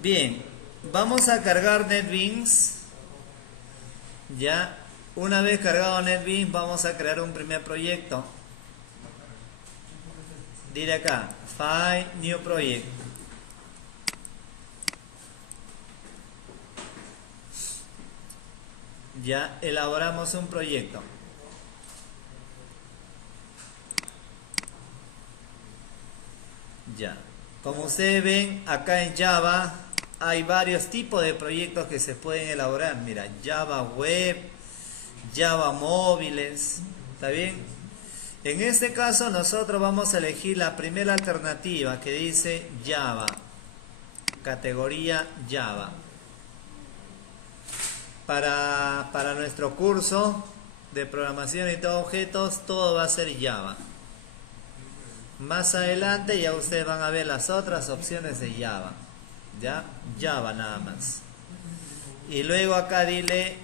Bien, vamos a cargar NetBeans. Ya, una vez cargado NetBeans, vamos a crear un primer proyecto. Diré acá, File, New Project. Ya elaboramos un proyecto. Ya, como ustedes ven, acá en Java hay varios tipos de proyectos que se pueden elaborar. Mira, Java Web, Java Móviles, ¿está bien? En este caso nosotros vamos a elegir la primera alternativa que dice Java, categoría Java. Para nuestro curso de programación y todo objetos, todo va a ser Java. Más adelante ya ustedes van a ver las otras opciones de Java. ¿Ya? Java nada más. Y luego acá dile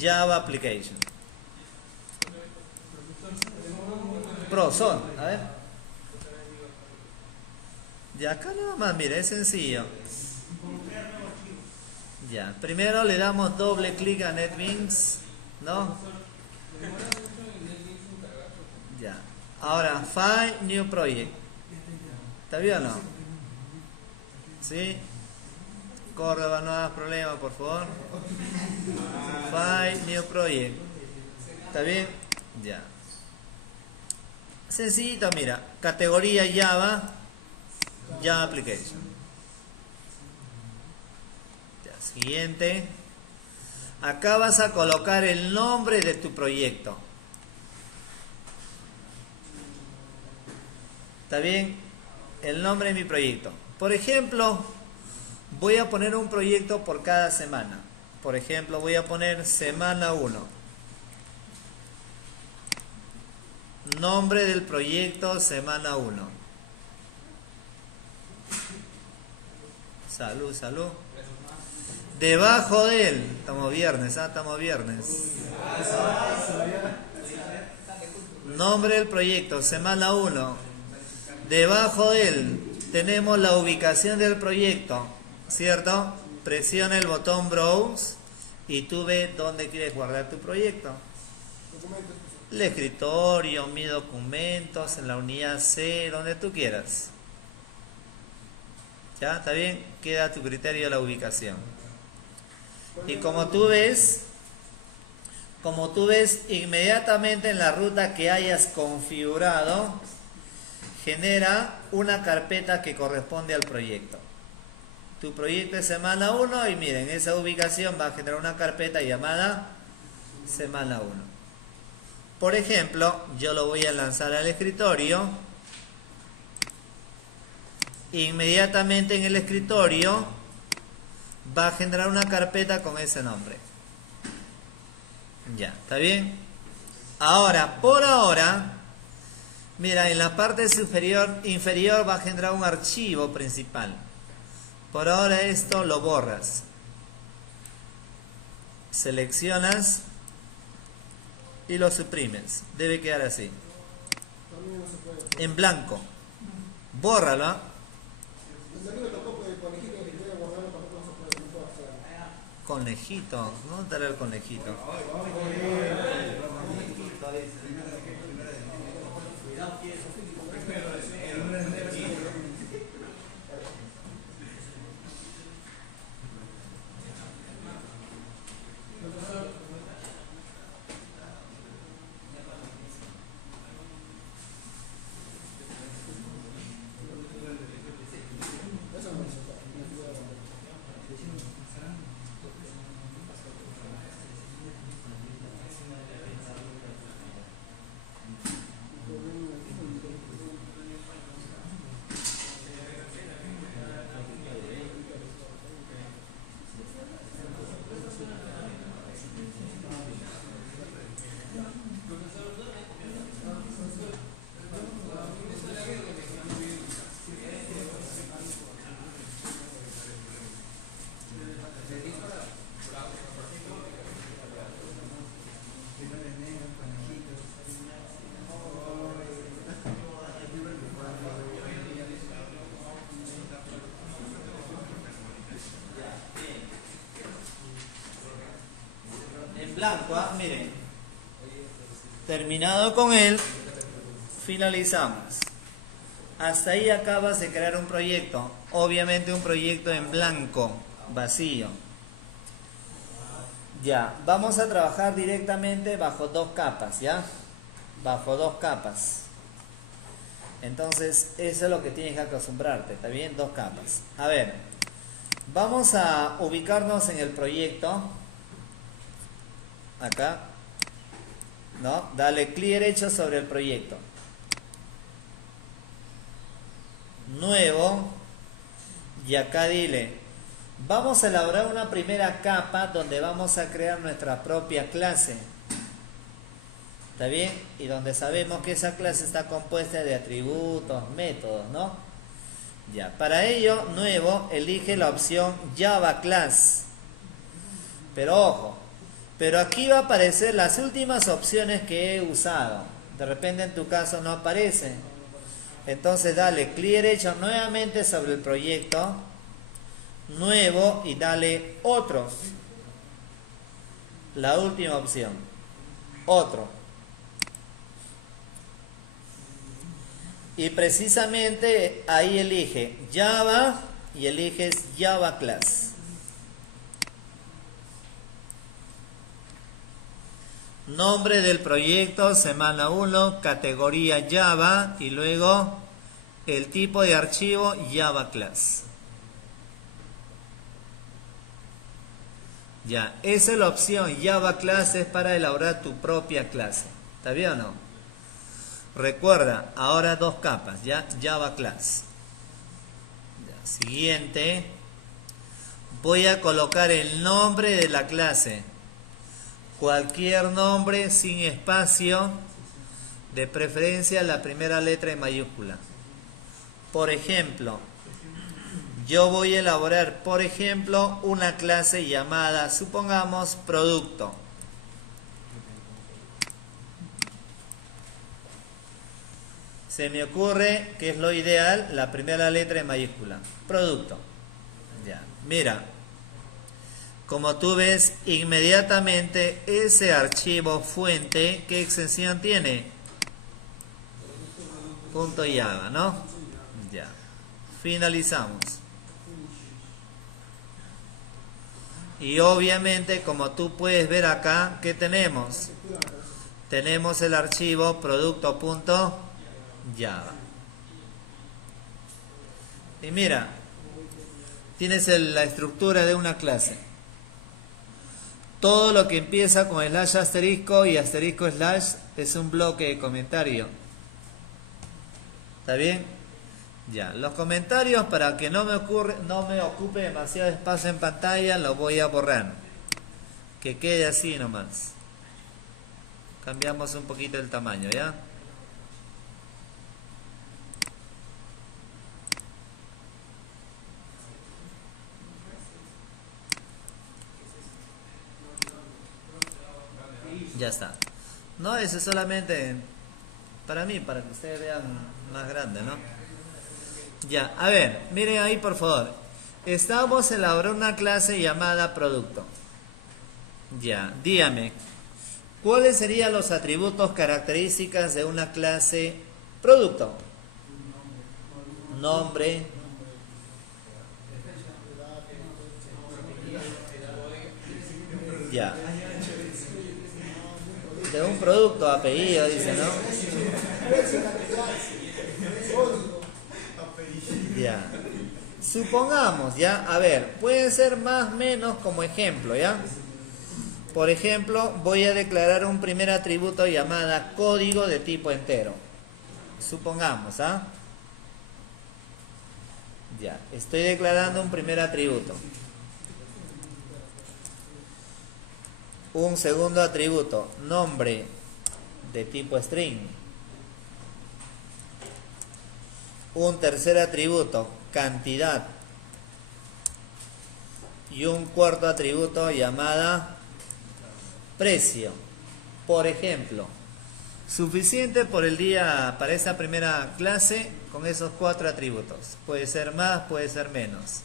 Java Application. Son, a ver. Ya acá nada más, mire, es sencillo. Ya, primero le damos doble clic a NetBeans, ¿no? Ya. Ahora, File, New Project. ¿Está bien o no? ¿Sí? Córdoba, no hagas problema, por favor. File, New Project. ¿Está bien? Ya. Sencillito, mira. Categoría Java, Java Application. Ya, siguiente. Acá vas a colocar el nombre de tu proyecto. ¿Está bien? El nombre de mi proyecto. Por ejemplo, voy a poner un proyecto por cada semana. Por ejemplo, voy a poner semana 1. Nombre del proyecto semana 1. Salud, salud. Debajo de él, estamos viernes, estamos viernes. Nombre del proyecto semana 1. Debajo de él tenemos la ubicación del proyecto, ¿cierto? Presiona el botón Browse y tú ves dónde quieres guardar tu proyecto. El escritorio, mis documentos, en la unidad C, donde tú quieras. ¿Ya? ¿Está bien? Queda a tu criterio la ubicación. Y como tú ves, inmediatamente en la ruta que hayas configurado, genera una carpeta que corresponde al proyecto. Tu proyecto es semana 1 y miren, esa ubicación va a generar una carpeta llamada semana 1. Por ejemplo, yo lo voy a lanzar al escritorio. Inmediatamente en el escritorio va a generar una carpeta con ese nombre. Ya, ¿está bien? Ahora, por ahora, mira, en la parte inferior va a generar un archivo principal. Por ahora esto lo borras. Seleccionas y lo suprimes. Debe quedar así. En blanco. Bórralo. Conejito. ¿Dónde estará el conejito? blanco, miren. Terminado con él, finalizamos. Hasta ahí acabas de crear un proyecto. Obviamente un proyecto en blanco, vacío. Ya, vamos a trabajar directamente bajo dos capas, ¿ya? Bajo dos capas. Entonces, eso es lo que tienes que acostumbrarte, ¿está bien? Dos capas. A ver, vamos a ubicarnos en el proyecto. Acá. ¿No? Dale clic derecho sobre el proyecto. Nuevo. Y acá dile, vamos a elaborar una primera capa donde vamos a crear nuestra propia clase. ¿Está bien? Y donde sabemos que esa clase está compuesta de atributos, métodos, ¿no? Ya, para ello, nuevo, elige la opción Java Class. Pero ojo, pero aquí va a aparecer las últimas opciones que he usado. De repente en tu caso no aparecen. Entonces dale clic derecho nuevamente sobre el proyecto, nuevo y dale otros. La última opción, otro. Y precisamente ahí elige Java y eliges Java Class. Nombre del proyecto, semana 1, categoría Java y luego el tipo de archivo Java Class. Ya, esa es la opción Java Class, es para elaborar tu propia clase. ¿Está bien o no? Recuerda, ahora dos capas, ya, Java Class. Ya, siguiente, voy a colocar el nombre de la clase. Cualquier nombre sin espacio, de preferencia la primera letra en mayúscula. Por ejemplo, yo voy a elaborar, por ejemplo, una clase llamada, supongamos, producto. Se me ocurre que es lo ideal, la primera letra en mayúscula. Producto. Ya, mira. Como tú ves, inmediatamente ese archivo fuente, ¿qué extensión tiene? .java, ¿no? Ya. Finalizamos. Y obviamente, como tú puedes ver acá, ¿qué tenemos? Tenemos el archivo producto.java. Y mira, tienes la estructura de una clase. Todo lo que empieza con slash asterisco y asterisco slash es un bloque de comentario. ¿Está bien? Ya, los comentarios, para que no me ocupe demasiado espacio en pantalla, los voy a borrar. Que quede así nomás. Cambiamos un poquito el tamaño, ¿ya? Ya está. No, eso es solamente para mí, para que ustedes vean más grande, ¿no? Ya, a ver, miren ahí por favor. Estamos elaborando una clase llamada producto. Ya, dígame, ¿cuáles serían los atributos características de una clase producto? Nombre. Ya. De un producto, apellido, dice, ¿no? Ya. Supongamos, ya, a ver, pueden ser más o menos como ejemplo, ¿ya? Por ejemplo, voy a declarar un primer atributo llamada código de tipo entero. Supongamos, ¿ah? Ya, estoy declarando un primer atributo. Un segundo atributo, nombre de tipo string. Un tercer atributo, cantidad. Y un cuarto atributo llamada precio. Por ejemplo, suficiente por el día para esa primera clase con esos 4 atributos. Puede ser más, puede ser menos.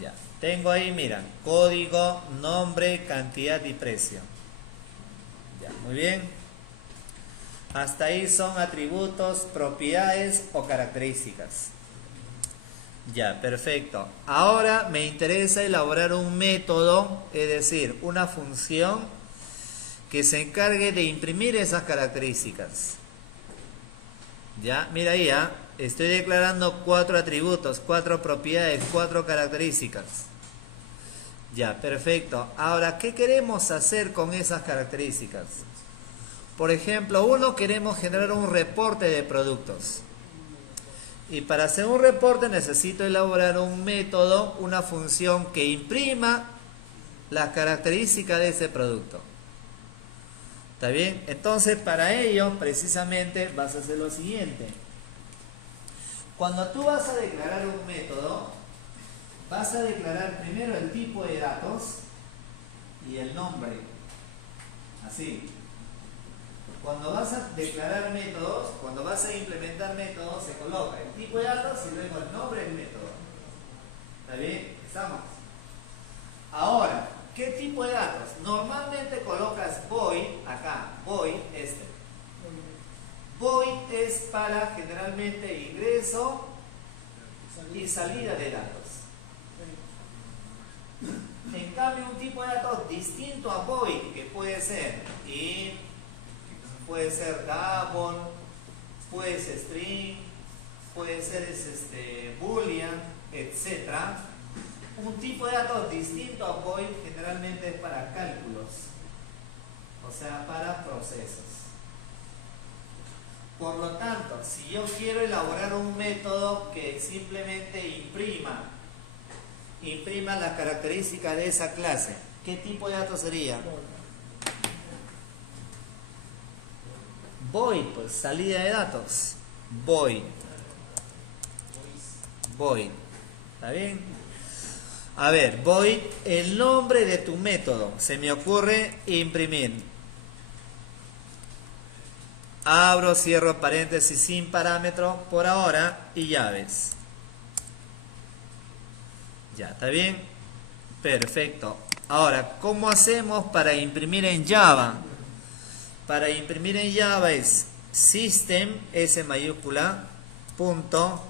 Ya. Tengo ahí, mira, código, nombre, cantidad y precio. Ya, muy bien. Hasta ahí son atributos, propiedades o características. Ya, perfecto. Ahora me interesa elaborar un método, es decir, una función que se encargue de imprimir esas características. Ya, mira ahí, estoy declarando 4 atributos, 4 propiedades, 4 características. Ya, perfecto. Ahora, ¿qué queremos hacer con esas características? Por ejemplo, queremos generar un reporte de productos. Y para hacer un reporte necesito elaborar un método, una función que imprima las características de ese producto. ¿Está bien? Entonces, para ello, precisamente, vas a hacer lo siguiente. Cuando tú vas a declarar un método, vas a declarar primero el tipo de datos y el nombre. Así. Cuando vas a declarar métodos, cuando vas a implementar métodos, se coloca el tipo de datos y luego el nombre del método. ¿Está bien? ¿Estamos? Ahora, ¿qué tipo de datos? Normalmente colocas void acá, void este. Void es para generalmente ingreso y salida de datos. En cambio, un tipo de datos distinto a void, que puede ser int, puede ser double, puede ser string, puede ser boolean, etc. Un tipo de datos distinto a void generalmente es para cálculos, o sea, para procesos. Por lo tanto, si yo quiero elaborar un método que simplemente imprima las características de esa clase, ¿qué tipo de datos sería? Void, pues salida de datos. Void. ¿Está bien? A ver, void, el nombre de tu método. Se me ocurre imprimir. Abro, cierro paréntesis sin parámetro por ahora y llaves. Ya, ¿está bien? Perfecto. Ahora, ¿cómo hacemos para imprimir en Java? Para imprimir en Java es system, S mayúscula, punto,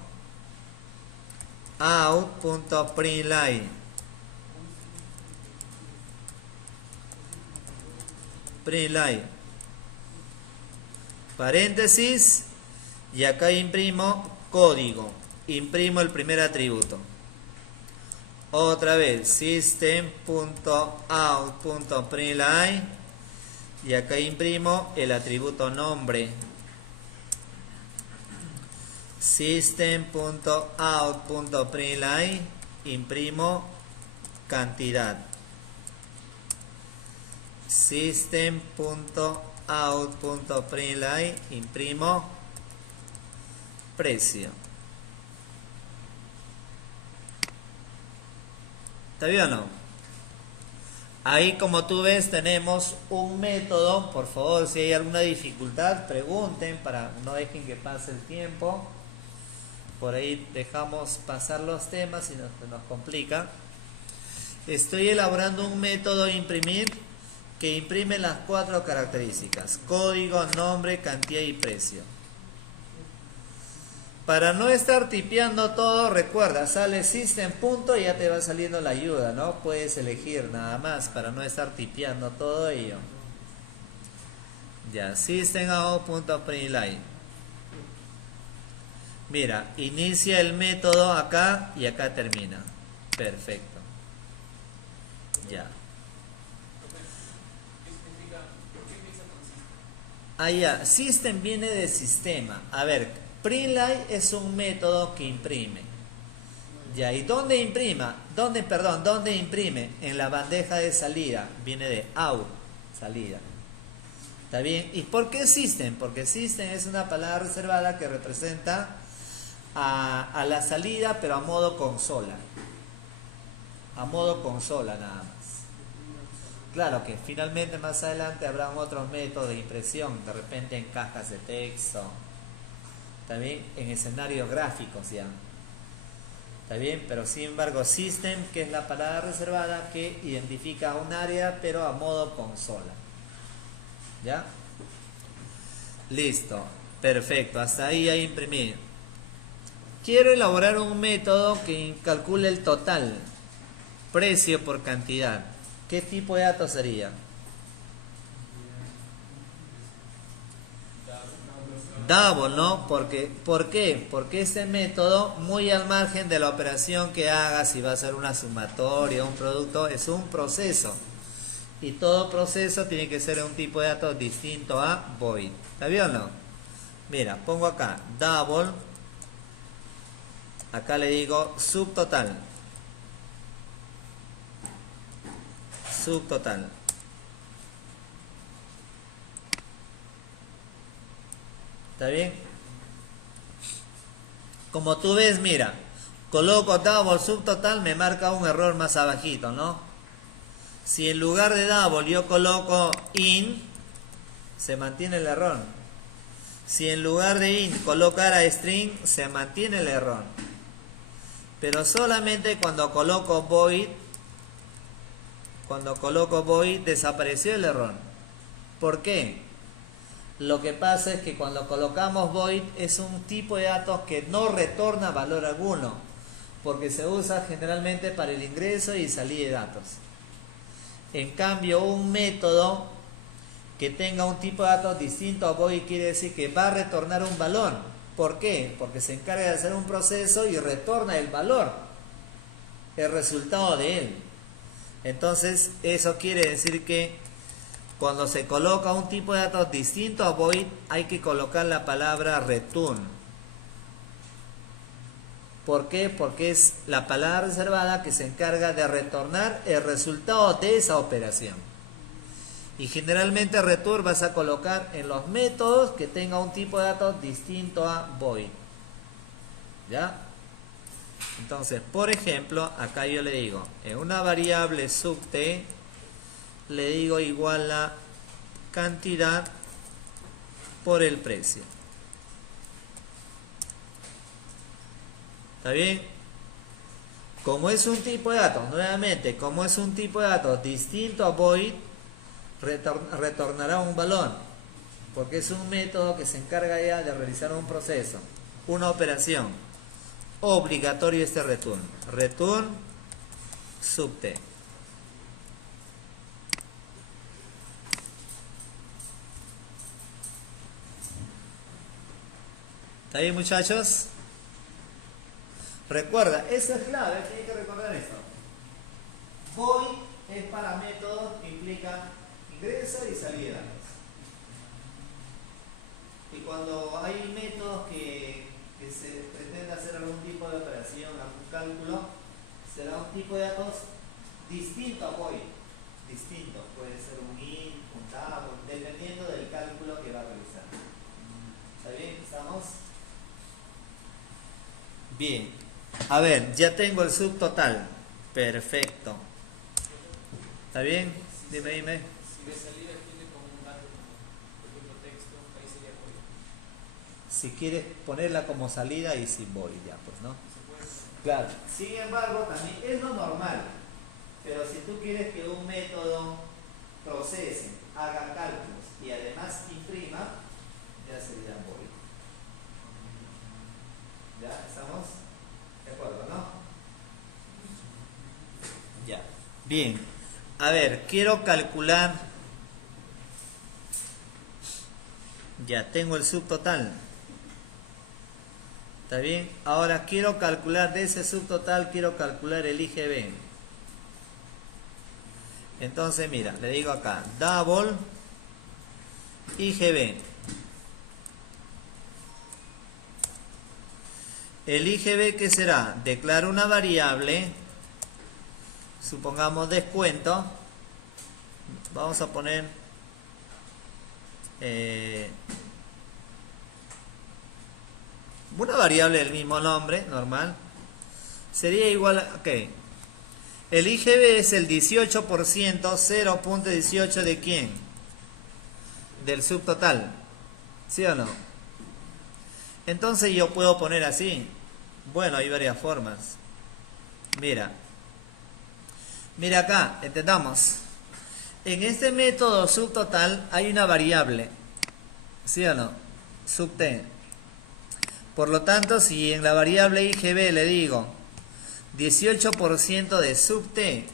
out, punto, println. Println. Paréntesis, y acá imprimo código. Imprimo el primer atributo. Otra vez, system.out.println, y acá imprimo el atributo nombre. System.out.println, imprimo cantidad. System.out.println, imprimo precio. ¿Está bien o no? Ahí, como tú ves, tenemos un método. Por favor, si hay alguna dificultad, pregunten, para no dejen que pase el tiempo. Por ahí dejamos pasar los temas y nos complica. Estoy elaborando un método imprimir que imprime las 4 características: código, nombre, cantidad y precio. Para no estar tipeando todo, recuerda, sale system punto y ya te va saliendo la ayuda, ¿no? Puedes elegir nada más para no estar tipeando todo ello. Ya, system.out.println. Mira, inicia el método acá y acá termina. Perfecto. Ya. Ah, ya. System viene de sistema. A ver, println es un método que imprime. Ya, ¿y dónde imprima? ¿Dónde imprime? En la bandeja de salida. Viene de out, salida. ¿Está bien? ¿Y por qué system? Porque system es una palabra reservada que representa a la salida, pero a modo consola. A modo consola nada más. Claro que finalmente más adelante habrán otros métodos de impresión, de repente en cajas de texto, también en escenarios gráficos ya. ¿Está bien? Pero sin embargo, system, que es la palabra reservada que identifica un área, pero a modo consola. ¿Ya? Listo. Perfecto. Hasta ahí ya imprimí. Quiero elaborar un método que calcule el total. Precio por cantidad. ¿Qué tipo de datos sería? Double, ¿no? ¿Por qué? Porque este método, muy al margen de la operación que haga, si va a ser una sumatoria, un producto, es un proceso. Y todo proceso tiene que ser un tipo de datos distinto a void. ¿Está bien o no? Mira, pongo acá double. Acá le digo subtotal. Subtotal. ¿Está bien? Como tú ves, mira, coloco double subtotal, me marca un error más abajito, ¿no? Si en lugar de double yo coloco in, se mantiene el error. Si en lugar de in colocara string, se mantiene el error. Pero solamente cuando coloco void desapareció el error. ¿Por qué? Lo que pasa es que cuando colocamos void es un tipo de datos que no retorna valor alguno, porque se usa generalmente para el ingreso y salida de datos. En cambio, un método que tenga un tipo de datos distinto a void quiere decir que va a retornar un valor. ¿Por qué? Porque se encarga de hacer un proceso y retorna el valor, el resultado de él. Entonces, eso quiere decir que cuando se coloca un tipo de datos distinto a void, hay que colocar la palabra return. ¿Por qué? Porque es la palabra reservada que se encarga de retornar el resultado de esa operación. Y generalmente return vas a colocar en los métodos que tenga un tipo de datos distinto a void. ¿Ya? Entonces, por ejemplo, acá yo le digo, en una variable subt, le digo igual a cantidad por el precio. ¿Está bien? Como es un tipo de datos, nuevamente, como es un tipo de datos distinto a void, retornará un valor, porque es un método que se encarga ya de realizar un proceso, una operación. Obligatorio este return. Return subt. ¿Está bien, muchachos? Recuerda, eso es clave, tienes que recordar esto. Void es para métodos que implican ingreso y salida. Y cuando hay métodos que se pretende hacer algún tipo de operación, algún cálculo, será un tipo de datos distinto a void. Distinto, puede ser un int, un tab, dependiendo del cálculo que va a realizar. ¿Está bien? ¿Estamos? Bien. A ver, ya tengo el subtotal. Perfecto. ¿Está bien? Dime. Si de salida tiene como un dato, por ejemplo texto, ahí sería void. Si quieres ponerla como salida y sin void, ya pues, ¿no? Claro. Sin embargo, también es lo normal. Pero si tú quieres que un método procese, haga cálculos y además imprima, ya sería void. ¿Ya? ¿Estamos de acuerdo, no? Ya. Bien. A ver, quiero calcular. Ya tengo el subtotal. ¿Está bien? Ahora quiero calcular de ese subtotal, quiero calcular el IGB. Entonces, mira, le digo acá, double IGB. El IGB, ¿qué será? Declaro una variable, supongamos descuento. Vamos a poner una variable del mismo nombre, normal. Sería igual a, ok. El IGB es el 18%, 0.18 de quién? Del subtotal. ¿Sí o no? Entonces yo puedo poner así. Bueno, hay varias formas. Mira. Mira acá, entendamos. En este método subtotal hay una variable. ¿Sí o no? Sub t. Por lo tanto, si en la variable IGB le digo 18% de sub t,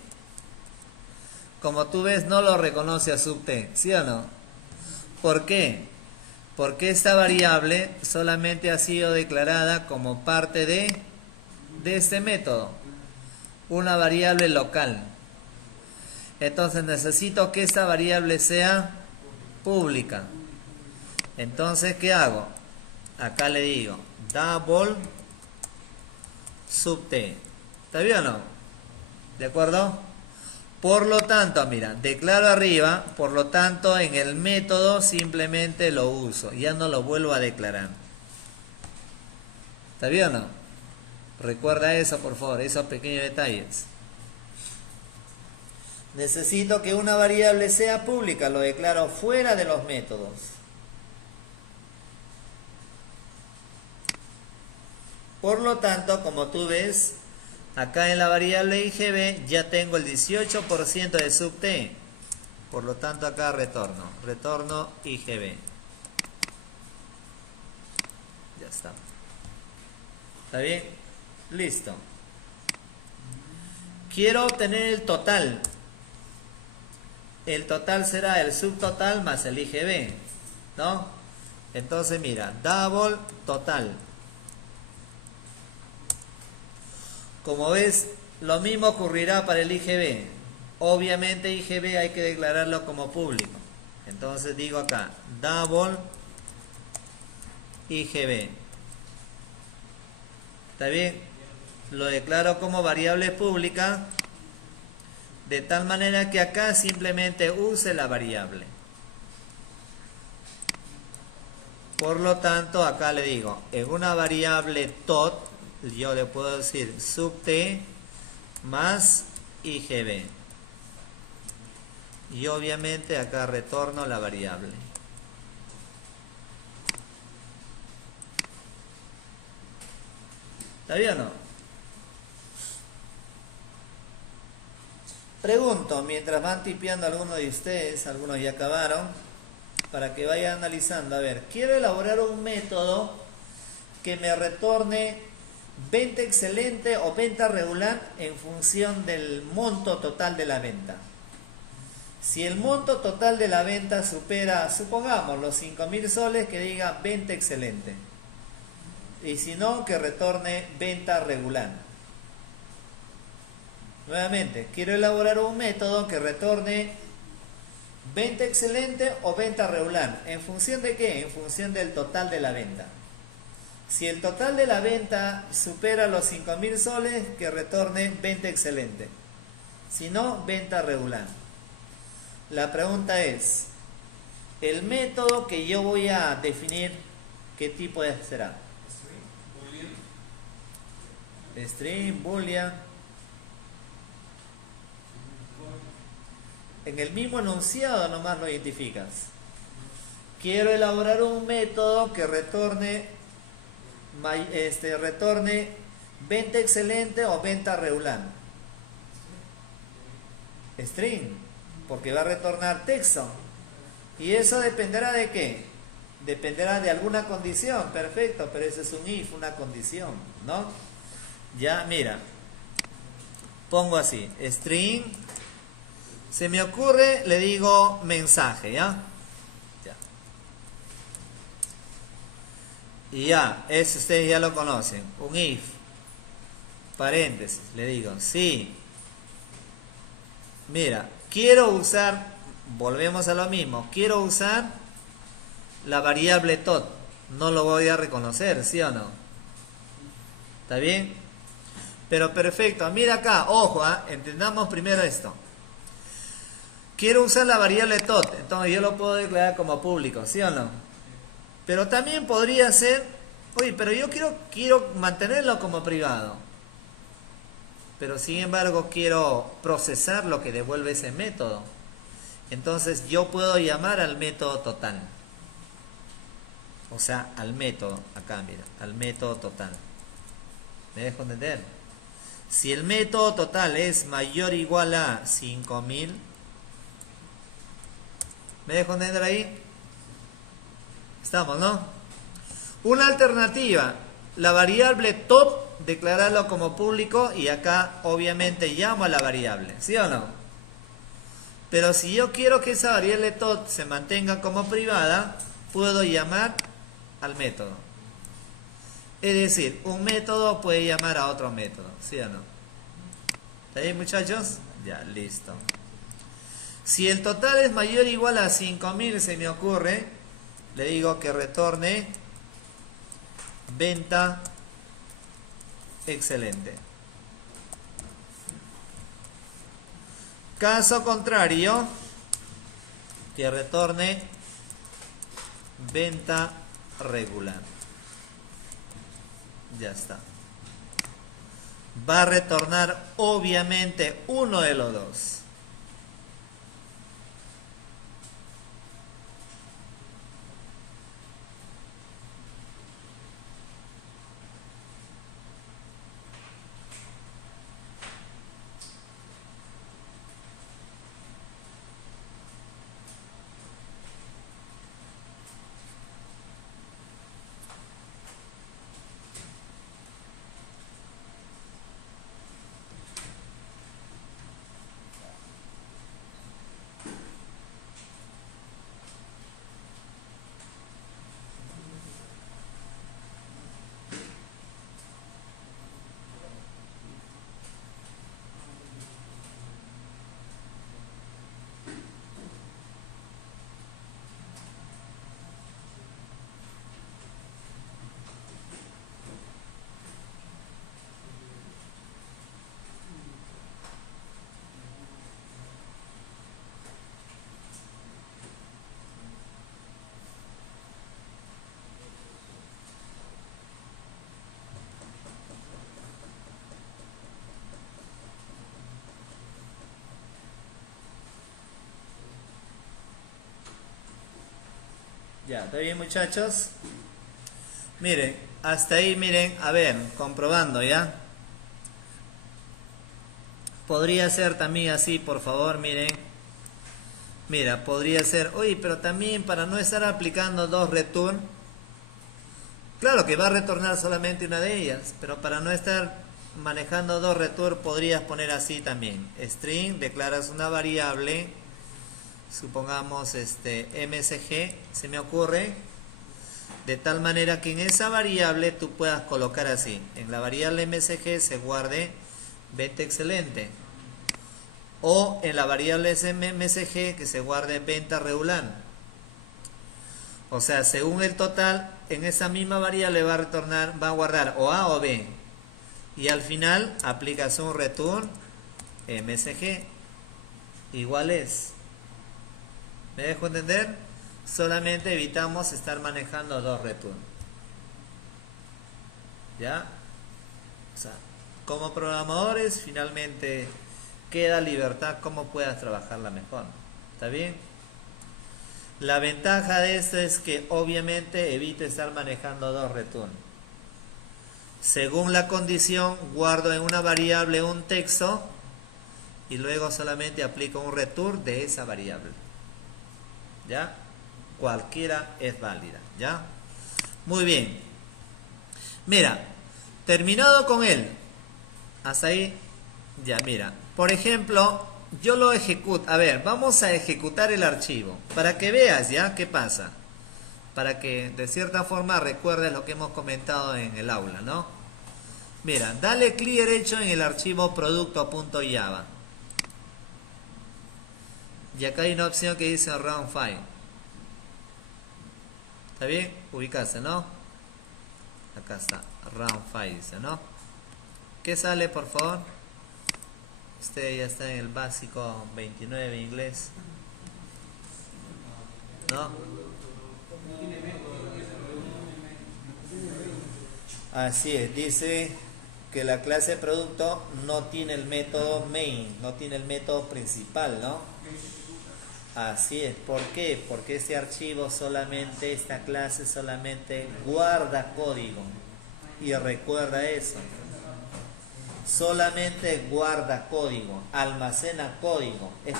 como tú ves no lo reconoce a sub t, ¿sí o no? ¿Por qué? Porque esta variable solamente ha sido declarada como parte de este método, una variable local. Entonces necesito que esta variable sea pública. Entonces, ¿qué hago? Acá le digo double sub t. ¿Está bien o no? ¿De acuerdo? Por lo tanto, mira, declaro arriba, por lo tanto en el método simplemente lo uso, ya no lo vuelvo a declarar. ¿Está bien o no? Recuerda eso, por favor, esos pequeños detalles. Necesito que una variable sea pública, lo declaro fuera de los métodos. Por lo tanto, como tú ves, acá en la variable IGB ya tengo el 18% de sub t. Por lo tanto, acá retorno IGB. Ya está. ¿Está bien? Listo. Quiero obtener el total. El total será el subtotal más el IGB, ¿no? Entonces mira, double total. Como ves, lo mismo ocurrirá para el IGB. Obviamente IGB hay que declararlo como público. Entonces digo acá, double IGB. ¿Está bien? Lo declaro como variable pública, de tal manera que acá simplemente use la variable. Por lo tanto, acá le digo, en una variable tot, yo le puedo decir sub t más IGB. Y obviamente acá retorno la variable. ¿Está bien o no? Pregunto, mientras van tipeando algunos de ustedes, algunos ya acabaron, para que vayan analizando. A ver, quiero elaborar un método que me retorne venta excelente o venta regular en función del monto total de la venta. Si el monto total de la venta supera, supongamos, los 5.000 soles, que diga venta excelente. Y si no, que retorne venta regular. Nuevamente, quiero elaborar un método que retorne venta excelente o venta regular. ¿En función de qué? En función del total de la venta. Si el total de la venta supera los 5.000 soles, que retorne venta excelente. Si no, venta regular. La pregunta es, el método que yo voy a definir, ¿qué tipo será? String, boolean. En el mismo enunciado nomás lo identificas. Quiero elaborar un método que retorne venta excelente o venta regular. String, porque va a retornar texto. ¿Y eso dependerá de qué? Dependerá de alguna condición, perfecto, pero eso es un if, una condición, ¿no? Ya, mira, pongo así, string, se me ocurre, le digo mensaje, ¿ya? Y ya, eso ustedes ya lo conocen, un if, paréntesis, le digo, sí, mira, quiero usar, volvemos a lo mismo, quiero usar la variable tot, no lo voy a reconocer, ¿sí o no? ¿Está bien? Pero perfecto, mira acá, ojo, entendamos primero esto. Quiero usar la variable tot, entonces yo lo puedo declarar como público, ¿sí o no? Pero también podría ser, oye, pero yo quiero mantenerlo como privado. Pero sin embargo quiero procesar lo que devuelve ese método. Entonces yo puedo llamar al método total. O sea, al método, acá mira, al método total. ¿Me dejo entender? Si el método total es mayor o igual a 5000, ¿me dejo entender ahí? Estamos, ¿no? Una alternativa, la variable top, declararlo como público y acá obviamente llamo a la variable, ¿sí o no? Pero si yo quiero que esa variable top se mantenga como privada, puedo llamar al método. Es decir, un método puede llamar a otro método, ¿sí o no? ¿Está bien, muchachos? Ya, listo. Si el total es mayor o igual a 5000, se me ocurre, le digo que retorne venta excelente. Caso contrario, que retorne venta regular. Ya está. Va a retornar obviamente uno de los dos. Ya, ¿está bien, muchachos? Miren, hasta ahí, miren, a ver, comprobando, ¿ya? Podría ser también así, por favor, miren. Mira, podría ser, oye, pero también para no estar aplicando dos return, claro que va a retornar solamente una de ellas, pero para no estar manejando dos return, podrías poner así también. String, declaras una variable, supongamos msg, se me ocurre, de tal manera que en esa variable tú puedas colocar así, en la variable msg se guarde venta excelente, o en la variable msg que se guarde venta regular. O sea, según el total, en esa misma variable va a guardar o A o B, y al final aplicas un return msg igual es. ¿Me dejo entender? Solamente evitamos estar manejando dos return. ¿Ya? O sea, como programadores finalmente queda libertad cómo puedas trabajarla mejor. ¿Está bien? La ventaja de esto es que obviamente evite estar manejando dos return. Según la condición, guardo en una variable un texto y luego solamente aplico un return de esa variable. ¿Ya? Cualquiera es válida. ¿Ya? Muy bien. Mira, terminado con él. Hasta ahí. Ya, mira. Por ejemplo, yo lo ejecuto. A ver, vamos a ejecutar el archivo. Para que veas, ¿ya? ¿Qué pasa? Para que de cierta forma recuerdes lo que hemos comentado en el aula, ¿no? Mira, dale clic derecho en el archivo producto.java. Y acá hay una opción que dice Run File. ¿Está bien? Ubicarse, ¿no? Acá está. Run File dice, ¿no? ¿Qué sale, por favor? Usted ya está en el básico 29 inglés. ¿No? Así es. Dice que la clase de producto no tiene el método main, no tiene el método principal, ¿no? Así es. ¿Por qué? Porque este archivo solamente, esta clase solamente guarda código. Y recuerda eso. solamente guarda código, almacena código. Es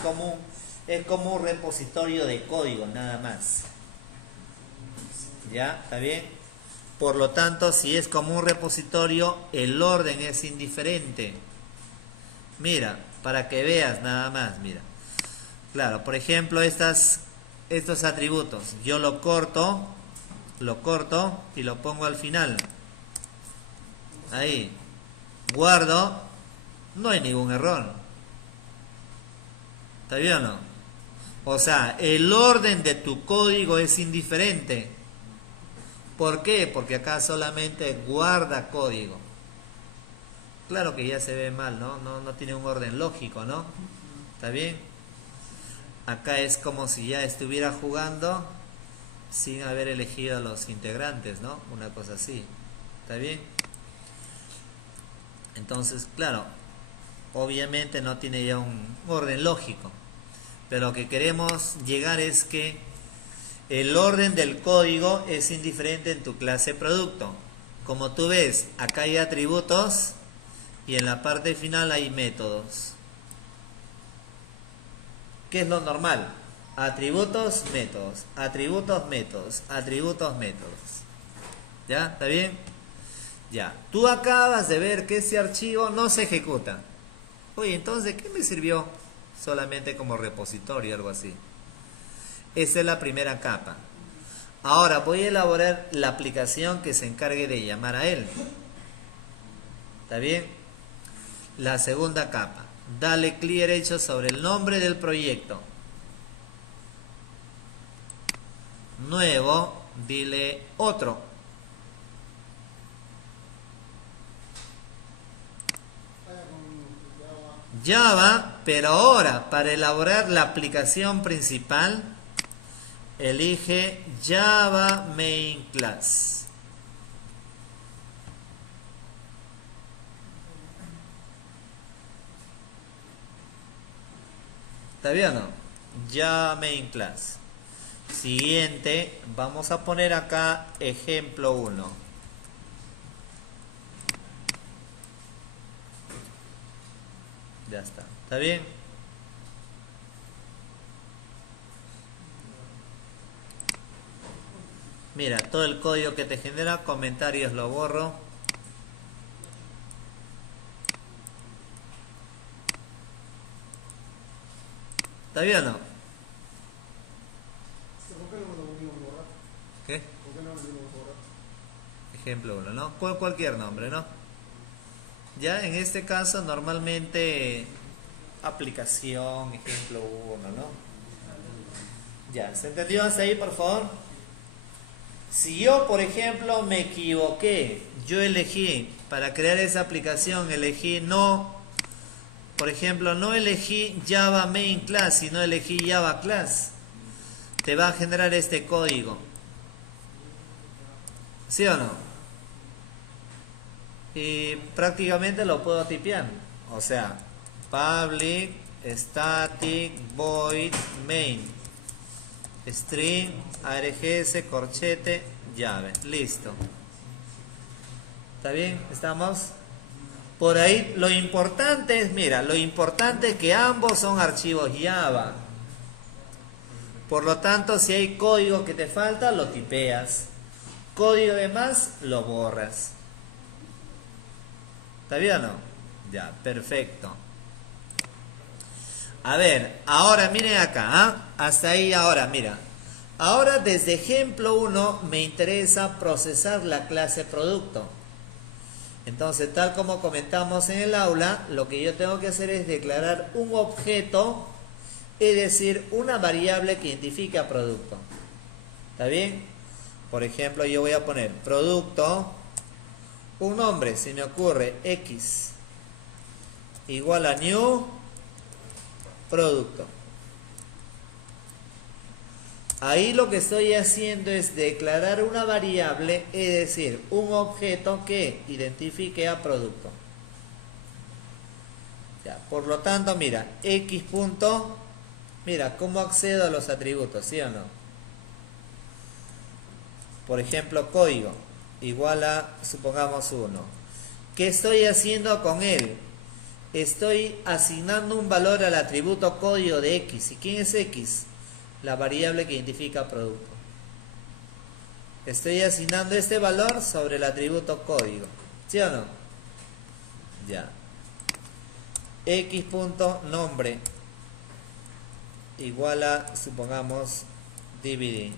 como un repositorio de código, nada más. ¿Ya? ¿Está bien? Por lo tanto, si es como un repositorio, el orden es indiferente. Mira, para que veas nada más, mira. Claro, por ejemplo, estos atributos, yo lo corto y lo pongo al final. Ahí. Guardo, no hay ningún error. ¿Está bien o no? O sea, el orden de tu código es indiferente. ¿Por qué? Porque acá solamente guarda código. Claro que ya se ve mal, ¿no? No tiene un orden lógico, ¿no? ¿Está bien? Acá es como si ya estuviera jugando sin haber elegido a los integrantes, ¿no? Una cosa así. ¿Está bien? Entonces, claro, obviamente no tiene ya un orden lógico. Pero lo que queremos llegar es que el orden del código es indiferente en tu clase producto. Como tú ves, acá hay atributos y en la parte final hay métodos. ¿Qué es lo normal? Atributos, métodos, atributos, métodos, atributos, métodos. ¿Ya? ¿Está bien? Ya. Tú acabas de ver que ese archivo no se ejecuta. Oye, entonces, ¿qué me sirvió? Solamente como repositorio, algo así. Esa es la primera capa. Ahora voy a elaborar la aplicación que se encargue de llamar a él. ¿Está bien? La segunda capa. Dale clic derecho sobre el nombre del proyecto. Nuevo, dile otro. Java, pero ahora para elaborar la aplicación principal, elige Java Main Class. ¿Está bien o no? Java Main Class. Siguiente, vamos a poner acá ejemplo 1. Ya está. ¿Está bien? Mira, todo el código que te genera, comentarios lo borro. ¿Está bien o no? ¿Qué? Ejemplo 1, ¿no? Cualquier nombre, ¿no? Ya en este caso normalmente aplicación, ejemplo 1, ¿no? Ya, ¿se entendió hasta ahí, por favor? Si yo, por ejemplo, me equivoqué, yo elegí, para crear esa aplicación, elegí por ejemplo, no elegí Java Main Class, sino elegí Java Class, te va a generar este código. ¿Sí o no? Y prácticamente lo puedo tipear. O sea, public static void main string args corchete llave. Listo. ¿Está bien? ¿Estamos? Por ahí lo importante es, mira, lo importante es que ambos son archivos Java. Por lo tanto, si hay código que te falta, lo tipeas. Código de más, lo borras. ¿Está bien o no? Ya, perfecto. A ver, ahora miren acá, ¿ah? Hasta ahí ahora, mira. Ahora desde ejemplo 1 me interesa procesar la clase producto. Entonces, tal como comentamos en el aula, lo que yo tengo que hacer es declarar un objeto, es decir, una variable que identifique a producto. ¿Está bien? Por ejemplo, yo voy a poner producto, un nombre, se me ocurre, X, igual a new producto. Ahí lo que estoy haciendo es declarar una variable, es decir, un objeto que identifique a producto. Ya, por lo tanto, mira, X punto, mira, ¿cómo accedo a los atributos? ¿Sí o no? Por ejemplo, código, igual a, supongamos 1. ¿Qué estoy haciendo con él? Estoy asignando un valor al atributo código de X. ¿Y quién es X? La variable que identifica producto. Estoy asignando este valor sobre el atributo código. ¿Sí o no? Ya. X.nombre igual a, supongamos, DVD.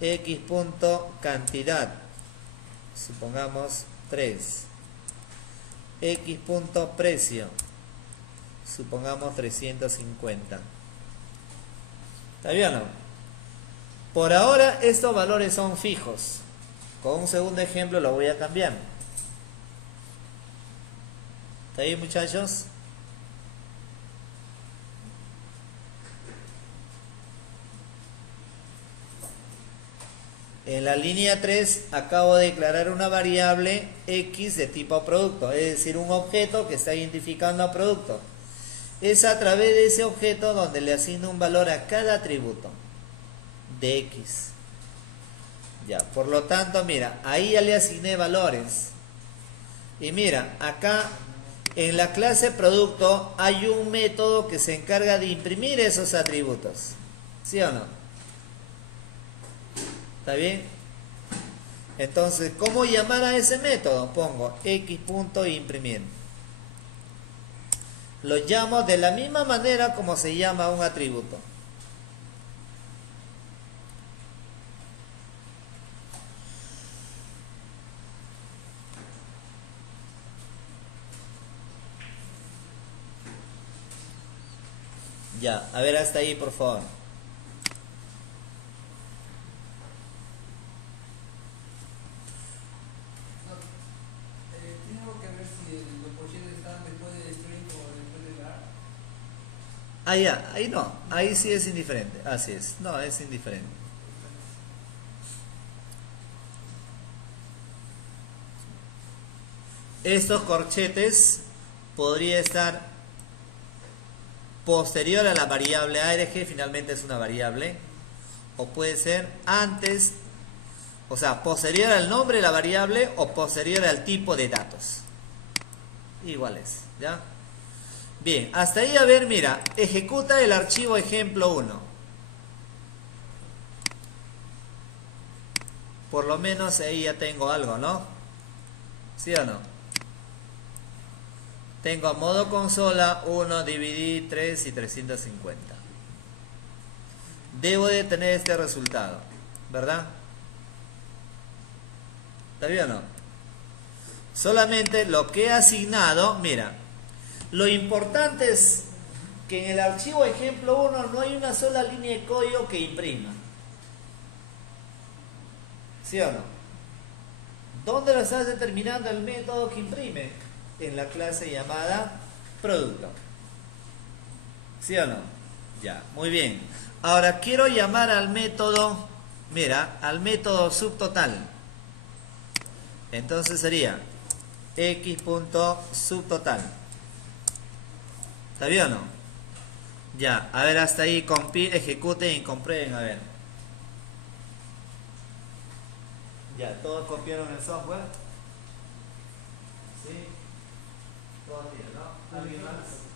X.cantidad, supongamos 3. X.precio, supongamos 350. ¿Está bien o no? Por ahora estos valores son fijos. Con un segundo ejemplo lo voy a cambiar. ¿Está bien, muchachos? En la línea 3 acabo de declarar una variable X de tipo producto, es decir, un objeto que está identificando a producto. Es a través de ese objeto donde le asigno un valor a cada atributo de X. Ya, por lo tanto, mira, ahí ya le asigné valores. Y mira, acá en la clase producto hay un método que se encarga de imprimir esos atributos. ¿Sí o no? ¿Está bien? Entonces, ¿cómo llamar a ese método? Pongo x.imprimir. Lo llamo de la misma manera como se llama un atributo. Ya, a ver hasta ahí, por favor. Tengo que ver si los porcentajes están después de string o después de la. Ah, ya, ahí no, ahí sí es indiferente. Así es, no, es indiferente. Estos corchetes podría estar posterior a la variable ARG, finalmente es una variable, o puede ser antes, o sea, posterior al nombre de la variable o posterior al tipo de datos. Iguales, ¿ya? Bien, hasta ahí, a ver, mira, ejecuta el archivo ejemplo 1. Por lo menos ahí ya tengo algo, ¿no? ¿Sí o no? Tengo modo consola 1, DVD 3 y 350. Debo de tener este resultado, ¿verdad? ¿Está bien o no? Solamente lo que he asignado, mira, lo importante es que en el archivo ejemplo 1 no hay una sola línea de código que imprima. ¿Sí o no? ¿Dónde lo estás determinando el método que imprime? En la clase llamada producto. ¿Sí o no? Ya, muy bien. Ahora quiero llamar al método, mira, al método subtotal. Entonces sería x.subtotal. ¿Está bien o no? Ya, a ver hasta ahí, ejecuten y comprueben, a ver. Ya, ¿todos copiaron el software? ¿Sí? Todos tienen, ¿no? ¿Alguien más?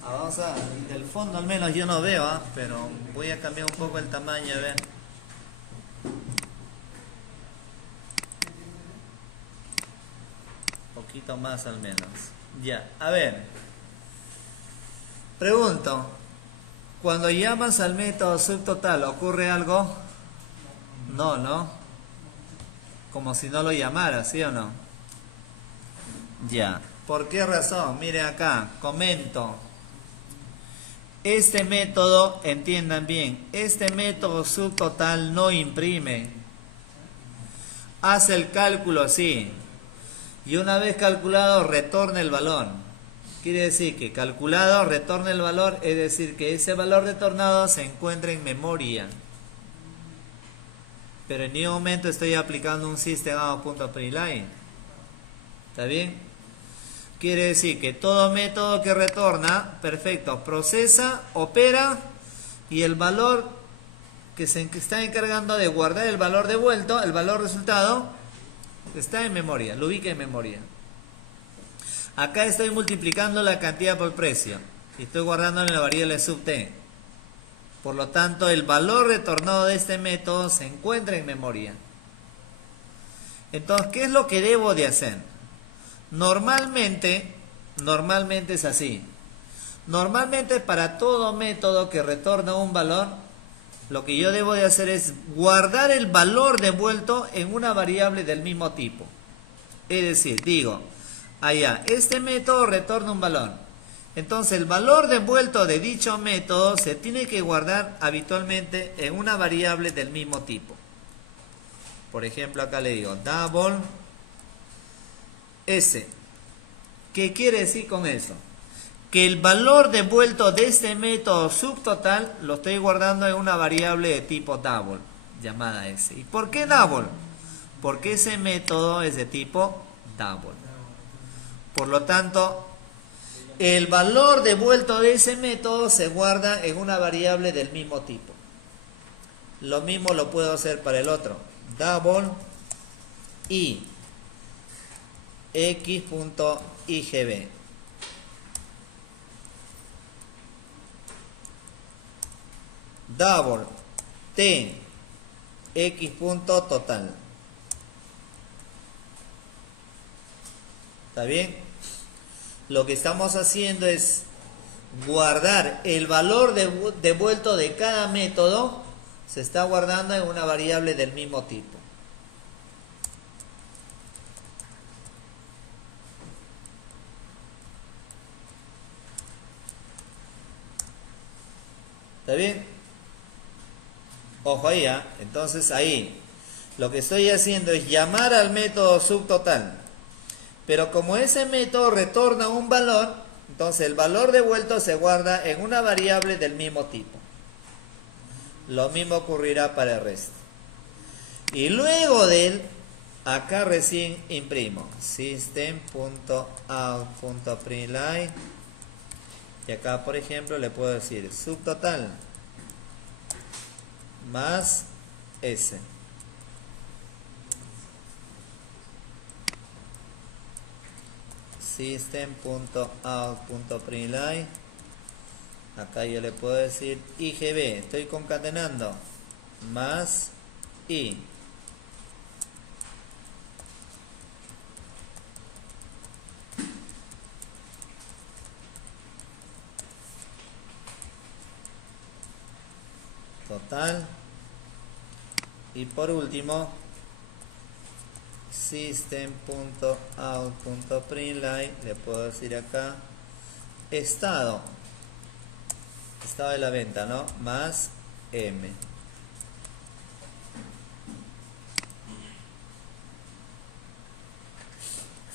Vamos a, del fondo al menos yo no veo, pero voy a cambiar un poco el tamaño, a ver. Un poquito más al menos. Ya, a ver. Pregunto, cuando llamas al método subtotal, ¿ocurre algo? No, ¿no? Como si no lo llamara, ¿sí o no? Ya. ¿Por qué razón? Miren acá, comento. Este método, entiendan bien, este método subtotal no imprime. Hace el cálculo así. Y una vez calculado, retorna el valor. Quiere decir que calculado, retorna el valor, es decir, que ese valor retornado se encuentra en memoria. Pero en ningún momento estoy aplicando un system.out.println. ¿Está bien? Quiere decir que todo método que retorna, perfecto, procesa, opera y el valor que se está encargando de guardar el valor devuelto, el valor resultado, está en memoria, lo ubica en memoria. Acá estoy multiplicando la cantidad por precio y estoy guardando en la variable sub-t. Por lo tanto, el valor retornado de este método se encuentra en memoria. Entonces, ¿qué es lo que debo de hacer? Normalmente es así. Normalmente para todo método que retorna un valor, lo que yo debo de hacer es guardar el valor devuelto en una variable del mismo tipo. Es decir, digo, allá, este método retorna un valor. Entonces el valor devuelto de dicho método se tiene que guardar habitualmente en una variable del mismo tipo. Por ejemplo, acá le digo double S. ¿Qué quiere decir con eso? Que el valor devuelto de este método subtotal lo estoy guardando en una variable de tipo double, llamada S. ¿Y por qué double? Porque ese método es de tipo double. Por lo tanto, el valor devuelto de ese método se guarda en una variable del mismo tipo. Lo mismo lo puedo hacer para el otro. Double I x.igb. Double t x.total. ¿Está bien? Lo que estamos haciendo es guardar el valor devuelto de cada método, se está guardando en una variable del mismo tipo. ¿Está bien? Ojo ahí, entonces ahí lo que estoy haciendo es llamar al método subtotal. Pero como ese método retorna un valor, entonces el valor devuelto se guarda en una variable del mismo tipo. Lo mismo ocurrirá para el resto. Y luego de él, acá recién imprimo system.out.println. Y acá, por ejemplo, le puedo decir subtotal más S. System.out.println. Acá yo le puedo decir IGB. Estoy concatenando más I. Total. Y por último, system.out.println, le puedo decir acá estado de la venta, ¿no? Más M.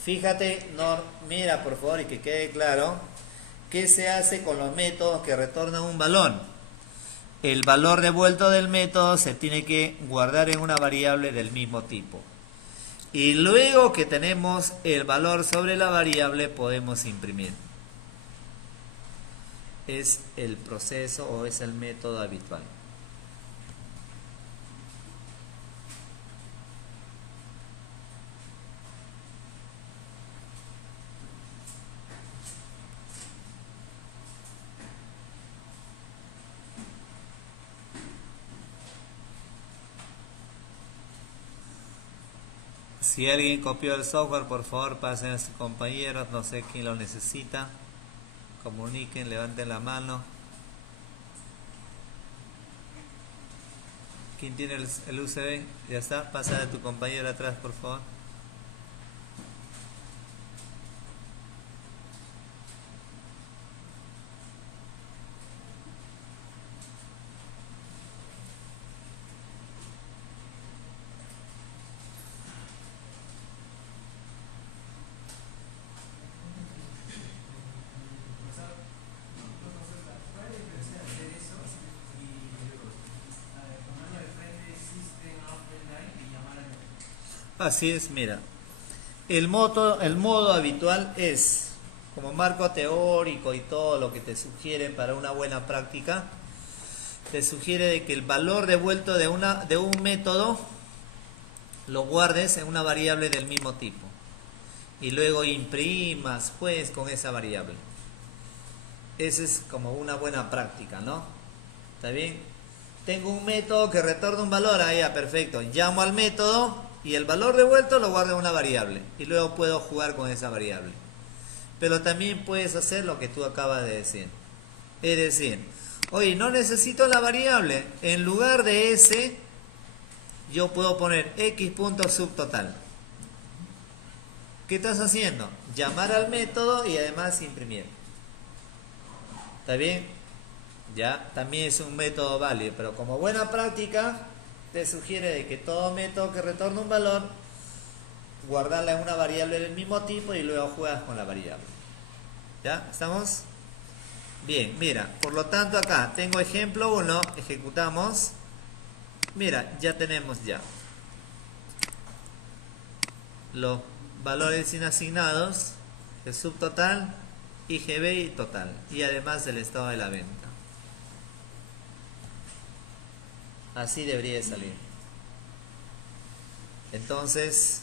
Fíjate, mira por favor y que quede claro qué se hace con los métodos que retornan un valor. el valor devuelto del método se tiene que guardar en una variable del mismo tipo. Y luego que tenemos el valor sobre la variable podemos imprimir. Es el proceso o es el método habitual. Si alguien copió el software, por favor pasen a sus compañeros, no sé quién lo necesita. Comuniquen, levanten la mano. ¿Quién tiene el USB? Ya está, pasa a tu compañero atrás, por favor. Así es, mira. El modo habitual es, como marco teórico y todo lo que te sugiere para una buena práctica, te sugiere de que el valor devuelto de un método lo guardes en una variable del mismo tipo. Y luego imprimas, pues, con esa variable. Esa es como una buena práctica, ¿no? ¿Está bien? Tengo un método que retorna un valor, ahí ya, perfecto. Llamo al método y el valor devuelto lo guardo en una variable. Y luego puedo jugar con esa variable. Pero también puedes hacer lo que tú acabas de decir. Es decir, oye, no necesito la variable. En lugar de ese, yo puedo poner x.subtotal. ¿Qué estás haciendo? Llamar al método y además imprimir. ¿Está bien? Ya, también es un método válido, pero como buena práctica te sugiere de que todo método que retorna un valor, guardarla en una variable del mismo tipo y luego juegas con la variable. ¿Ya? ¿Estamos? Bien, mira, por lo tanto acá tengo ejemplo 1, ejecutamos. Mira, ya tenemos ya los valores inasignados, el subtotal, IGB y total, y además el estado de la venta. Así debería de salir. Entonces,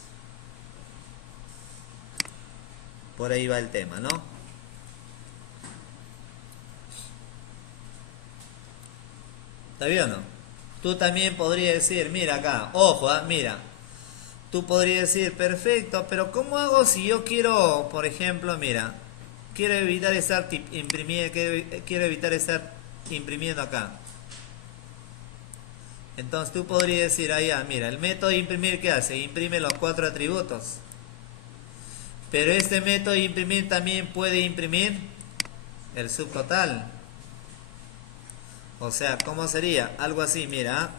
por ahí va el tema, ¿no? ¿Está bien o no? Tú también podrías decir, mira acá, ojo, mira. Tú podrías decir, perfecto, pero ¿cómo hago si yo quiero, por ejemplo, mira, quiero evitar estar imprimiendo acá? Entonces tú podrías decir, allá, mira, el método de imprimir, ¿qué hace? Imprime los 4 atributos. Pero este método de imprimir también puede imprimir el subtotal. O sea, ¿cómo sería? Algo así, mira.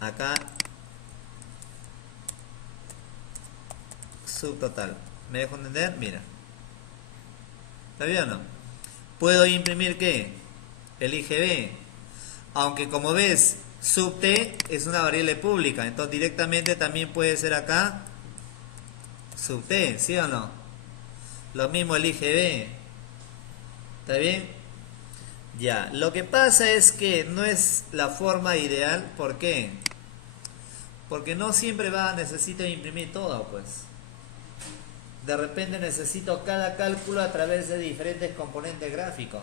Acá, subtotal. ¿Me dejo entender? Mira. ¿Está bien o no? ¿Puedo imprimir qué? El IGB. Aunque como ves, sub t es una variable pública, entonces directamente también puede ser acá sub t, ¿sí o no? Lo mismo el IGB. ¿Está bien? Ya, lo que pasa es que no es la forma ideal. ¿Por qué? Porque no siempre necesito imprimir todo, pues. De repente necesito cada cálculo a través de diferentes componentes gráficos.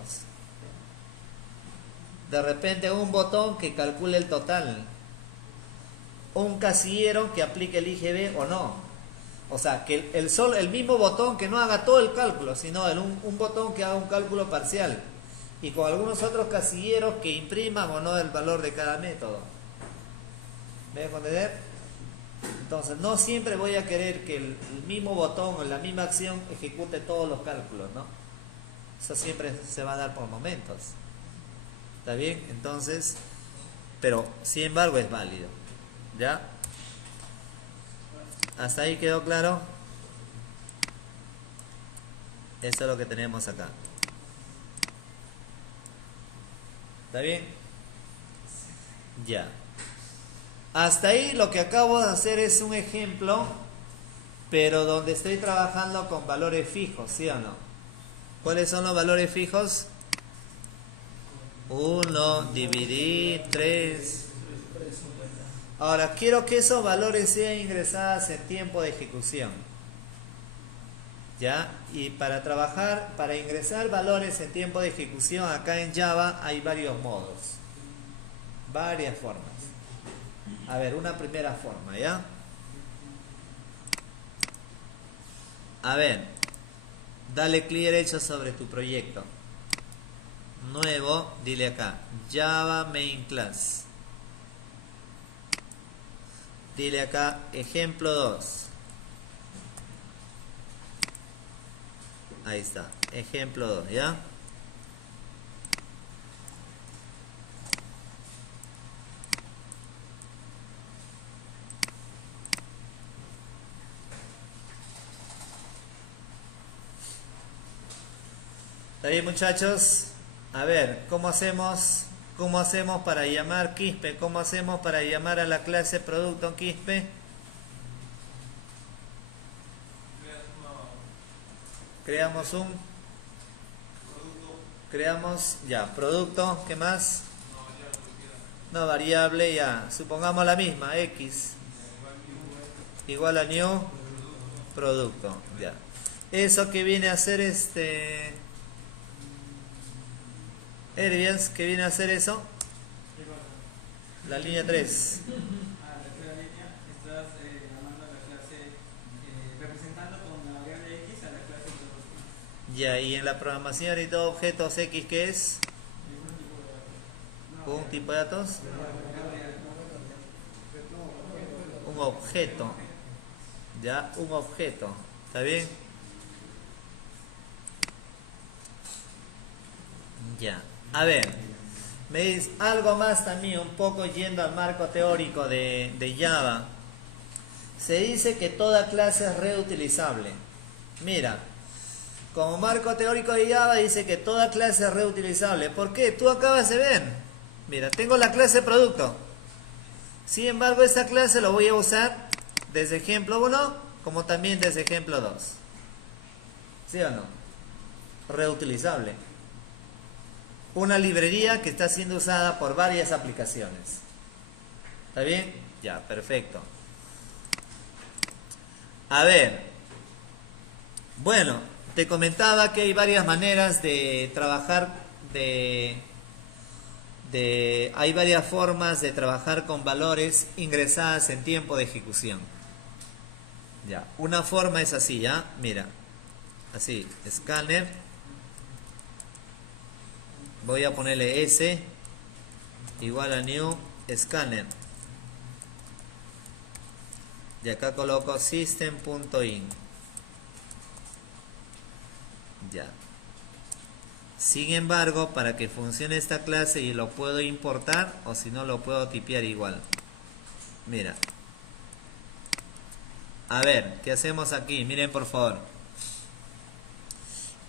De repente un botón que calcule el total, o un casillero que aplique el IGB o no. O sea, que el mismo botón que no haga todo el cálculo, sino un botón que haga un cálculo parcial. Y con algunos otros casilleros que impriman o no el valor de cada método. ¿Me dejo entender? Entonces, no siempre voy a querer que el mismo botón o la misma acción ejecute todos los cálculos, ¿no? Eso siempre se va a dar por momentos. ¿Está bien? Entonces, pero sin embargo es válido. ¿Ya? ¿Hasta ahí quedó claro? Eso es lo que tenemos acá. ¿Está bien? Ya. Hasta ahí lo que acabo de hacer es un ejemplo, pero donde estoy trabajando con valores fijos, ¿sí o no? ¿Cuáles son los valores fijos? 1, dividir, 3. Ahora, quiero que esos valores sean ingresados en tiempo de ejecución. ¿Ya? Y para trabajar, para ingresar valores en tiempo de ejecución acá en Java hay varios modos. Varias formas. A ver, una primera forma, ¿ya? A ver, dale clic derecho sobre tu proyecto. Nuevo, dile acá, Java Main Class. Dile acá, ejemplo 2. Ahí está, ejemplo 2, ¿ya? ¿Está bien, muchachos? A ver, ¿cómo hacemos para llamar Quispe? ¿Cómo hacemos para llamar a la clase producto en Quispe? Creamos ya, producto, ¿qué más? Una variable, ya, supongamos la misma, X igual a new producto, ya. Eso que viene a hacer Herbians, ¿qué viene a hacer eso? La línea 3. A la tercera línea estás llamando a la clase, representando con la variable X a la clase producto. Ya, y en la programación y todo objetos X, ¿qué es? Un tipo de datos. Un objeto. Ya, un objeto. ¿Está bien? Ya. A ver, me dice algo más también, un poco yendo al marco teórico de Java. Se dice que toda clase es reutilizable. Mira, como marco teórico de Java dice que toda clase es reutilizable. ¿Por qué? Tú acabas de ver. Mira, tengo la clase producto. Sin embargo, esta clase lo voy a usar desde ejemplo 1 como también desde ejemplo 2. ¿Sí o no? Reutilizable. Una librería que está siendo usada por varias aplicaciones. ¿Está bien? Ya, perfecto. A ver. Bueno, te comentaba que hay varias maneras de trabajar hay varias formas de trabajar con valores ingresadas en tiempo de ejecución. Ya, una forma es así, ¿ya? Mira, así, escáner. Voy a ponerle S igual a new scanner. Y acá coloco system.in. Ya. Sin embargo, para que funcione esta clase y lo puedo importar, o si no lo puedo tipear igual. Mira. A ver, ¿qué hacemos aquí? Miren por favor.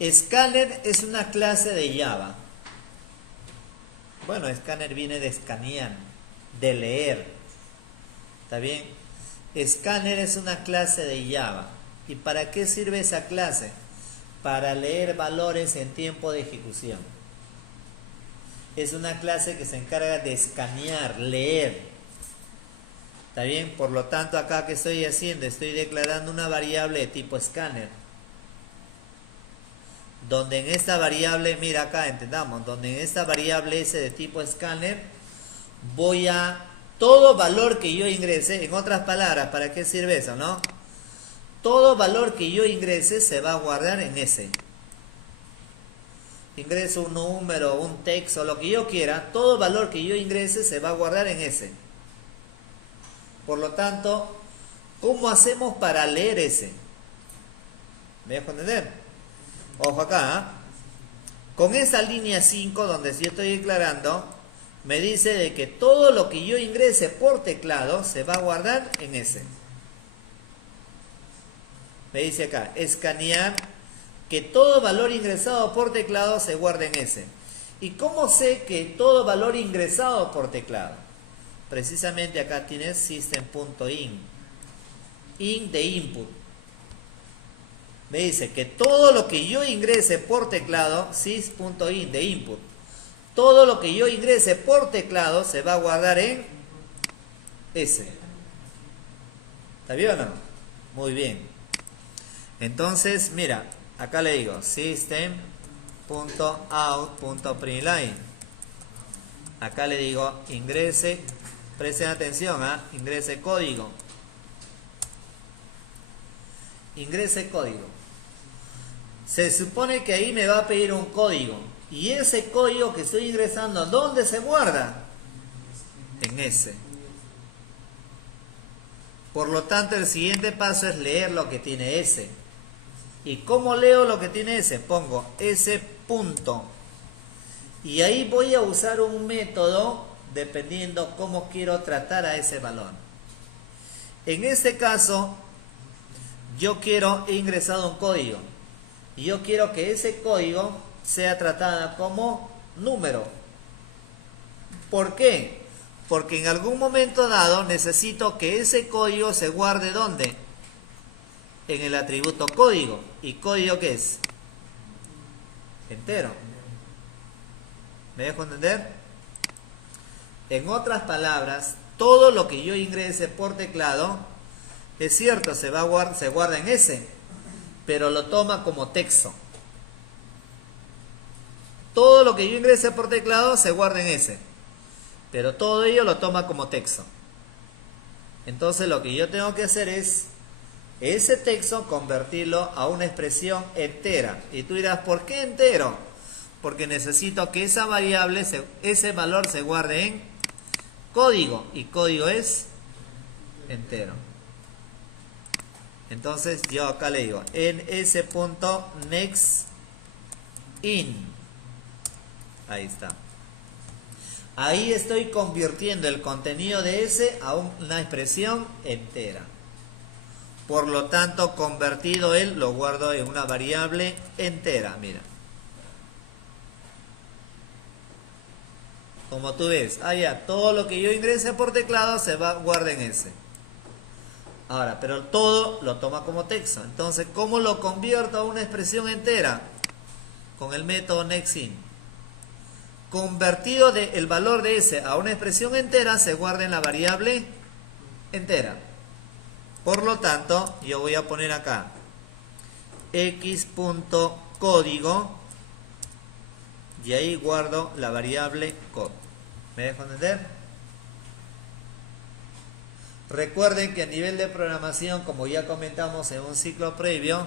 Scanner es una clase de Java. Bueno, scanner viene de escanear, de leer. ¿Está bien? Scanner es una clase de Java. ¿Y para qué sirve esa clase? Para leer valores en tiempo de ejecución. Es una clase que se encarga de escanear, leer. ¿Está bien? Por lo tanto, acá, ¿qué estoy haciendo? Estoy declarando una variable de tipo scanner. Donde en esta variable, mira acá, entendamos, donde en esta variable S de tipo scanner, voy a todo valor que yo ingrese, en otras palabras, ¿para qué sirve eso, no? Todo valor que yo ingrese se va a guardar en S. Ingreso un número, un texto, lo que yo quiera, todo valor que yo ingrese se va a guardar en S. Por lo tanto, ¿cómo hacemos para leer S? ¿Me dejo entender? Ojo acá, ¿eh? Con esa línea 5 donde yo estoy declarando, me dice de que todo lo que yo ingrese por teclado se va a guardar en S. Me dice acá, escanear, que todo valor ingresado por teclado se guarde en S. ¿Y cómo sé que todo valor ingresado por teclado? Precisamente acá tienes system.in, in de input. Me dice que todo lo que yo ingrese por teclado, sys.in de input, todo lo que yo ingrese por teclado se va a guardar en S. ¿Está bien o no? Muy bien. Entonces, mira, acá le digo system.out.println. Acá le digo ingrese, presten atención, ingrese código. Ingrese código. Se supone que ahí me va a pedir un código. Y ese código que estoy ingresando, ¿dónde se guarda? En S. Por lo tanto, el siguiente paso es leer lo que tiene S. ¿Y cómo leo lo que tiene S? Pongo S punto. Y ahí voy a usar un método dependiendo cómo quiero tratar a ese valor. En este caso, he ingresado un código. Y yo quiero que ese código sea tratado como número. ¿Por qué? Porque en algún momento dado necesito que ese código se guarde ¿dónde? En el atributo código. ¿Y código qué es? Entero. ¿Me dejo entender? En otras palabras, todo lo que yo ingrese por teclado, es cierto, se guarda en S, pero lo toma como texto. Todo lo que yo ingrese por teclado se guarda en S, pero todo ello lo toma como texto. Entonces lo que yo tengo que hacer es ese texto convertirlo a una expresión entera. Y tú dirás, ¿por qué entero? Porque necesito que esa variable, ese valor se guarde en código. Y código es entero. Entonces yo acá le digo en s.nextIn. Ahí está. Ahí estoy convirtiendo el contenido de S a una expresión entera. Por lo tanto, convertido él, lo guardo en una variable entera. Mira. Como tú ves, ya, todo lo que yo ingrese por teclado se guarda en S. Ahora, pero todo lo toma como texto. Entonces, ¿cómo lo convierto a una expresión entera? Con el método nextIn. Convertido el valor de S a una expresión entera, se guarda en la variable entera. Por lo tanto, yo voy a poner acá x.código y ahí guardo la variable code. ¿Me dejo entender? Recuerden que a nivel de programación, como ya comentamos en un ciclo previo,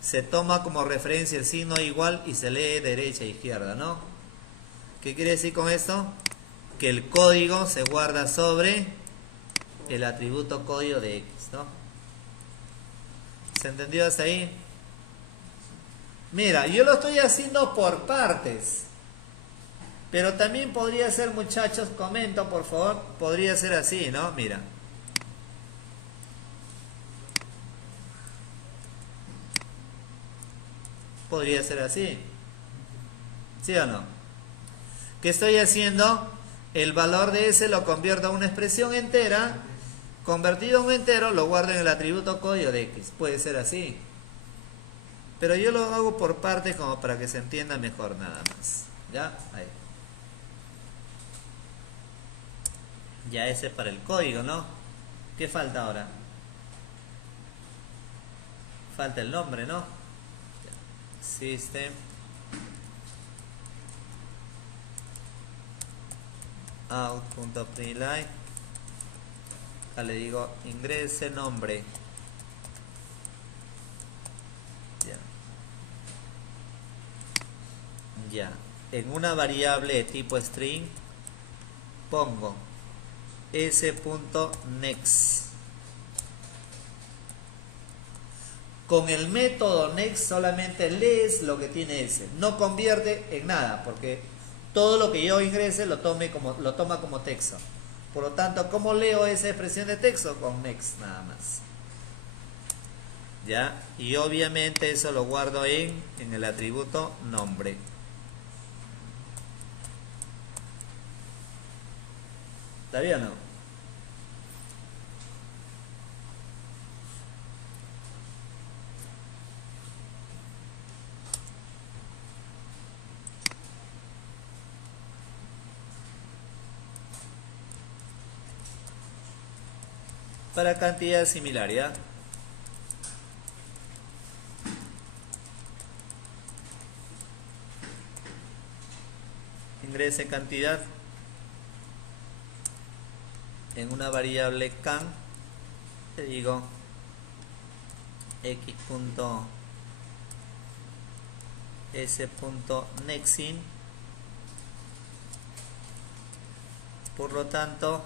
se toma como referencia el signo igual y se lee derecha e izquierda, ¿no? ¿Qué quiere decir con esto? Que el código se guarda sobre el atributo código de X, ¿no? ¿Se entendió hasta ahí? Mira, yo lo estoy haciendo por partes. Pero también podría ser, muchachos, comento por favor, podría ser así, ¿no? Mira. Podría ser así. ¿Sí o no? ¿Qué estoy haciendo? El valor de S lo convierto a una expresión entera. Convertido en un entero, lo guardo en el atributo código de X. Puede ser así. Pero yo lo hago por partes como para que se entienda mejor nada más. ¿Ya? Ahí. Ya ese para el código, ¿no? ¿Qué falta ahora? Falta el nombre, ¿no? System out.println. Acá le digo ingrese nombre. Ya. En una variable de tipo string pongo s.next. Con el método next solamente lees lo que tiene S, no convierte en nada, porque todo lo que yo ingrese lo toma como texto. Por lo tanto, ¿cómo leo esa expresión de texto? Con next nada más. ¿Ya? Y obviamente eso lo guardo en el atributo nombre. ¿Está bien o no? Para cantidad similar, ¿ya? Ingrese cantidad en una variable can, te digo x.s.nextIn. Por lo tanto,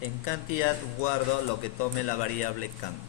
en cantidad guardo lo que tome la variable can.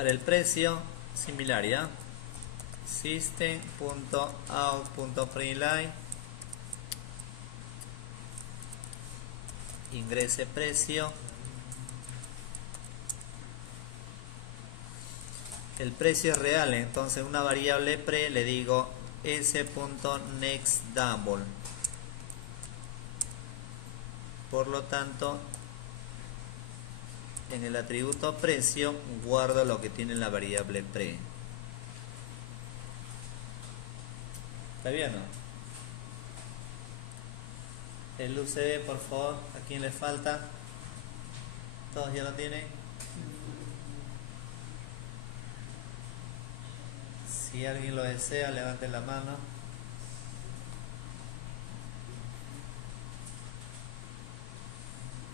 Para el precio, similar, ¿ya? System.out.println, ingrese precio. El precio es real, entonces una variable pre le digo s.nextDouble. Por lo tanto, en el atributo precio guardo lo que tiene la variable pre. ¿Está bien o no? El UCD, por favor, ¿a quién le falta? ¿Todos ya lo tienen? Si alguien lo desea, levante la mano.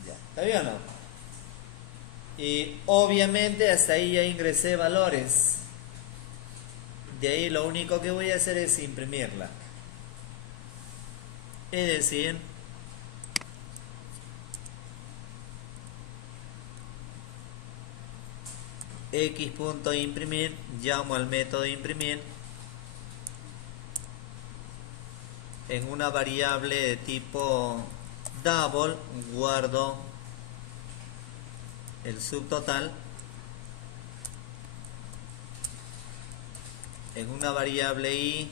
Ya, ¿está bien o no? Y obviamente hasta ahí ya ingresé valores. De ahí lo único que voy a hacer es imprimirla. Es decir, x.imprimir, llamo al método imprimir. En una variable de tipo double guardo el subtotal. En una variable i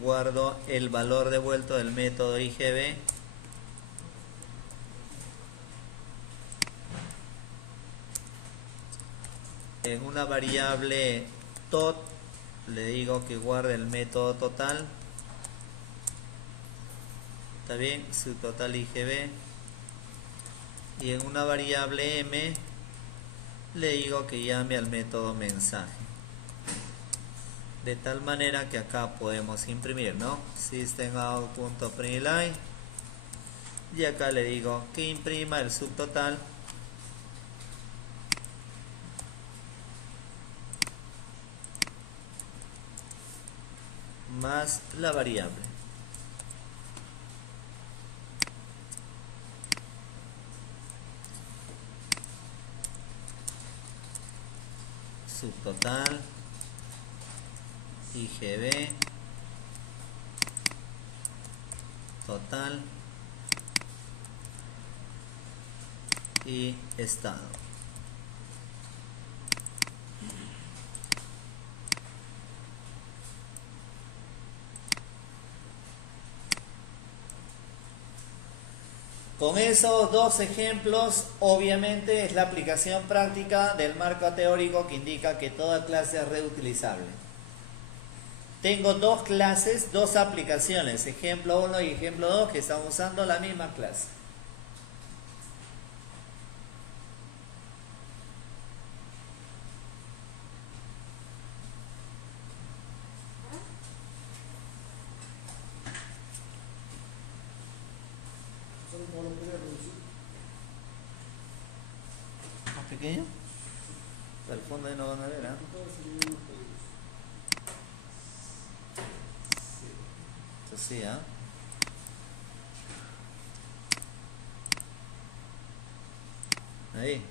guardo el valor devuelto del método IGB. En una variable tot le digo que guarde el método total. Está bien, su total IGB. Y en una variable m le digo que llame al método mensaje. De tal manera que acá podemos imprimir, ¿no? Systemout.println. Y acá le digo que imprima el subtotal más la variable. Subtotal, IGB, total y estado. Con esos dos ejemplos, obviamente es la aplicación práctica del marco teórico que indica que toda clase es reutilizable. Tengo dos clases, dos aplicaciones, ejemplo 1 y ejemplo 2, que están usando la misma clase. ¿Más pequeño? Al fondo ahí no van a ver, ¿ah? Esto sí, ¿ah? Ahí.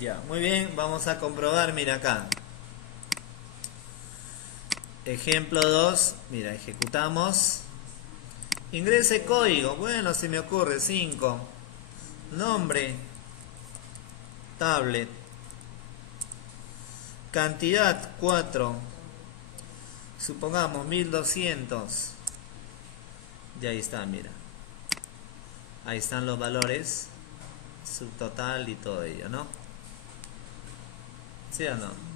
Ya, muy bien, vamos a comprobar, mira acá. Ejemplo 2, mira, ejecutamos. Ingrese código, bueno, se me ocurre, 5. Nombre, tablet. Cantidad, 4. Supongamos 1200. Y ahí está, mira. Ahí están los valores, subtotal y todo ello, ¿no? ¿Sí o no?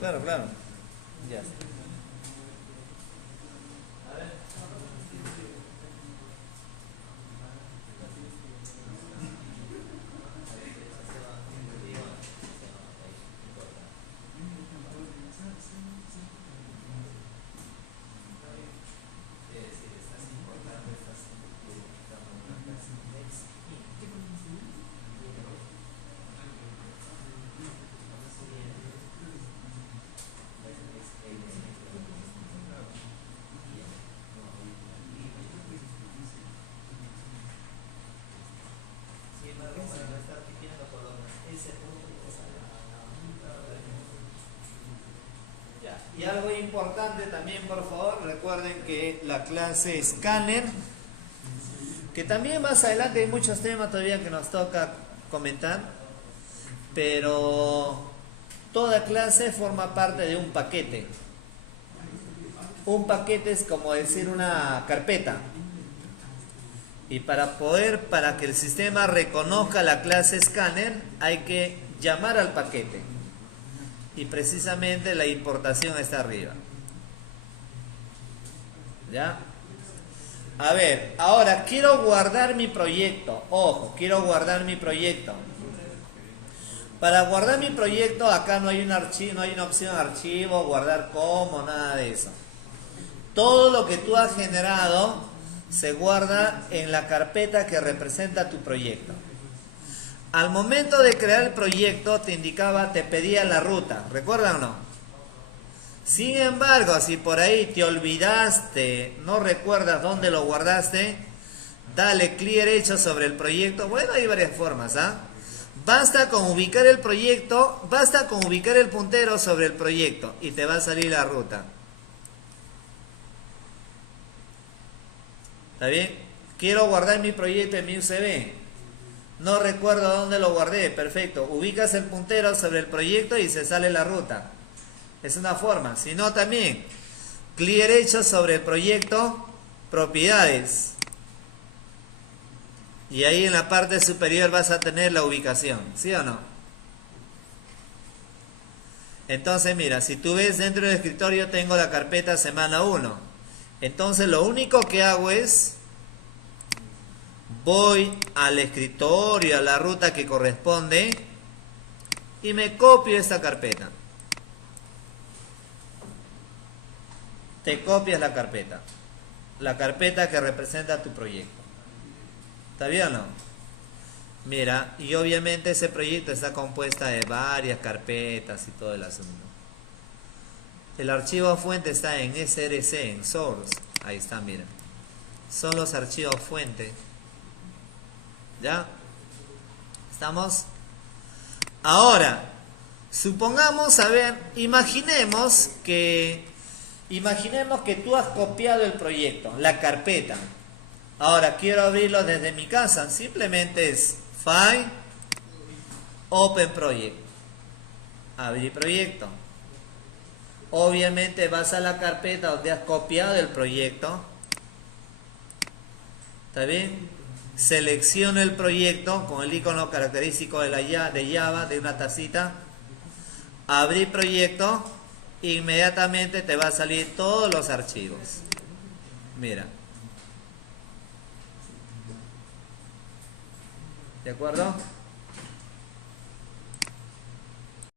Claro, claro. Ya. Y algo importante también, por favor, recuerden que la clase Scanner, que también más adelante hay muchos temas todavía que nos toca comentar, pero toda clase forma parte de un paquete. Un paquete es como decir una carpeta. Y para que el sistema reconozca la clase Scanner, hay que llamar al paquete. Y precisamente la importación está arriba. ¿Ya? A ver, ahora quiero guardar mi proyecto. Ojo, quiero guardar mi proyecto. Para guardar mi proyecto, acá no hay un archivo, no hay una opción archivo, guardar como, nada de eso. Todo lo que tú has generado se guarda en la carpeta que representa tu proyecto. Al momento de crear el proyecto te indicaba, te pedía la ruta, ¿recuerdan o no? Sin embargo, si por ahí te olvidaste, no recuerdas dónde lo guardaste, dale clic derecho sobre el proyecto. Bueno, hay varias formas, ¿ah? Basta con ubicar el proyecto, basta con ubicar el puntero sobre el proyecto y te va a salir la ruta. ¿Está bien? Quiero guardar mi proyecto en mi USB. No recuerdo dónde lo guardé. Perfecto. Ubicas el puntero sobre el proyecto y se sale la ruta. Es una forma. Si no, también clic derecho sobre el proyecto, propiedades. Y ahí en la parte superior vas a tener la ubicación. ¿Sí o no? Entonces mira, si tú ves dentro del escritorio tengo la carpeta semana 1. Entonces lo único que hago es voy al escritorio, a la ruta que corresponde y me copio esta carpeta. Te copias la carpeta que representa tu proyecto. ¿Está bien o no? Mira, y obviamente ese proyecto está compuesta de varias carpetas y todo el asunto. El archivo fuente está en SRC, en Source. Ahí está, mira. Son los archivos fuente. ¿Ya? ¿Estamos? Ahora, supongamos, a ver, imaginemos que tú has copiado el proyecto, la carpeta. Ahora quiero abrirlo desde mi casa. Simplemente es File, Open Project. Abrir proyecto. Obviamente vas a la carpeta donde has copiado el proyecto. ¿Está bien? Selecciono el proyecto con el icono característico de Java, de una tacita. Abrir proyecto. Inmediatamente te va a salir todos los archivos. Mira. ¿De acuerdo?